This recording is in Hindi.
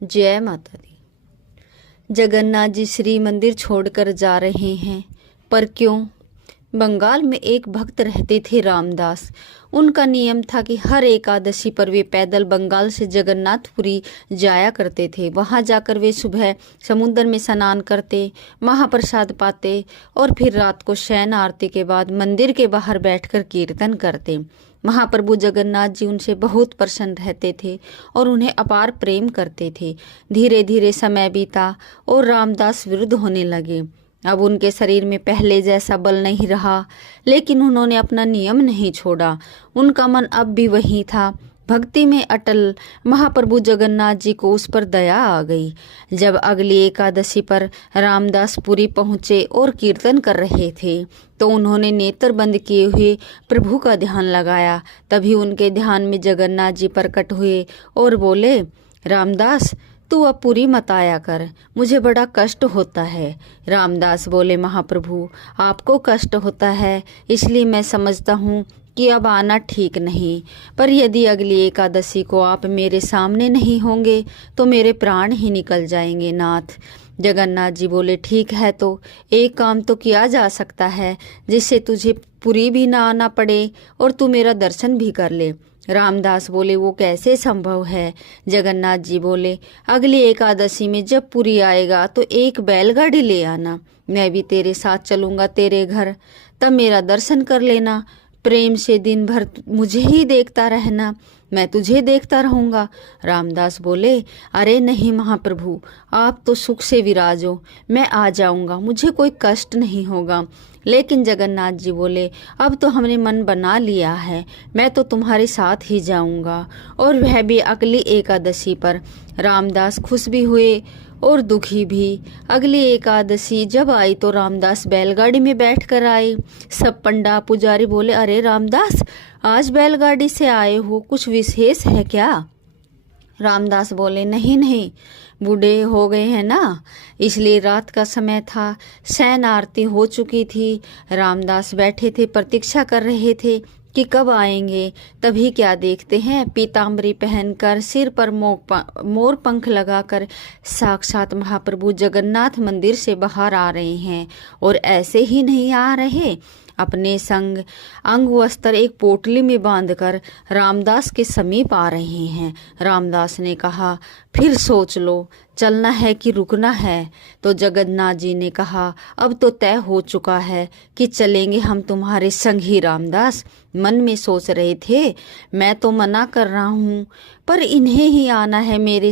जय माता दी। जगन्नाथ जी श्री मंदिर छोड़कर जा रहे हैं, पर क्यों? बंगाल में एक भक्त रहते थे रामदास। उनका नियम था कि हर एकादशी पर वे पैदल बंगाल से जगन्नाथपुरी जाया करते थे। वहां जाकर वे सुबह समुद्र में स्नान करते, महाप्रसाद पाते और फिर रात को शयन आरती के बाद मंदिर के बाहर बैठकर कीर्तन करते। महाप्रभु जगन्नाथ जी उनसे बहुत प्रसन्न रहते थे और उन्हें अपार प्रेम करते थे। धीरे धीरे समय बीता और रामदास वृद्ध होने लगे। अब उनके शरीर में पहले जैसा बल नहीं रहा, लेकिन उन्होंने अपना नियम नहीं छोड़ा। उनका मन अब भी वही था, भक्ति में अटल। महाप्रभु जगन्नाथ जी को उस पर दया आ गई। जब अगली एकादशी पर रामदास पुरी पहुँचे और कीर्तन कर रहे थे, तो उन्होंने नेत्र बंद किए हुए प्रभु का ध्यान लगाया। तभी उनके ध्यान में जगन्नाथ जी प्रकट हुए और बोले, रामदास, तू अब पुरी मत आया कर, मुझे बड़ा कष्ट होता है। रामदास बोले, महाप्रभु, आपको कष्ट होता है इसलिए मैं समझता हूँ कि अब आना ठीक नहीं, पर यदि अगली एकादशी को आप मेरे सामने नहीं होंगे तो मेरे प्राण ही निकल जाएंगे नाथ। जगन्नाथ जी बोले, ठीक है, तो एक काम तो किया जा सकता है जिससे तुझे पुरी भी ना आना पड़े और तू मेरा दर्शन भी कर ले। रामदास बोले, वो कैसे संभव है? जगन्नाथ जी बोले, अगली एकादशी में जब पुरी आएगा तो एक बैलगाड़ी ले आना, मैं भी तेरे साथ चलूंगा तेरे घर, तब मेरा दर्शन कर लेना। प्रेम से दिन भर मुझे ही देखता रहना, मैं तुझे देखता रहूंगा। रामदास बोले, अरे नहीं महाप्रभु, आप तो सुख से विराजो, मैं आ जाऊंगा, मुझे कोई कष्ट नहीं होगा। लेकिन जगन्नाथ जी बोले, अब तो हमने मन बना लिया है, मैं तो तुम्हारे साथ ही जाऊंगा, और वह भी अगली एकादशी पर। रामदास खुश भी हुए और दुखी भी। अगली एकादशी जब आई तो रामदास बैलगाड़ी में बैठकर आए। सब पंडा पुजारी बोले, अरे रामदास, आज बैलगाड़ी से आए हो, कुछ विशेष है क्या? रामदास बोले, नहीं नहीं, बूढ़े हो गए हैं ना, इसलिए रात का समय था, शयन आरती हो चुकी थी। रामदास बैठे थे, प्रतीक्षा कर रहे थे कि कब आएंगे। तभी क्या देखते हैं, पीताम्बरी पहनकर, सिर पर मोर पंख लगाकर साक्षात महाप्रभु जगन्नाथ मंदिर से बाहर आ रहे हैं। और ऐसे ही नहीं आ रहे, अपने संग अंग वस्त्र एक पोटली में बांधकर रामदास के समीप आ रहे हैं। रामदास ने कहा, फिर सोच लो, चलना है कि रुकना है? तो जगन्नाथ जी ने कहा, अब तो तय हो चुका है कि चलेंगे हम तुम्हारे संग ही। रामदास मन में सोच रहे थे, मैं तो मना कर रहा हूँ, पर इन्हें ही आना है मेरे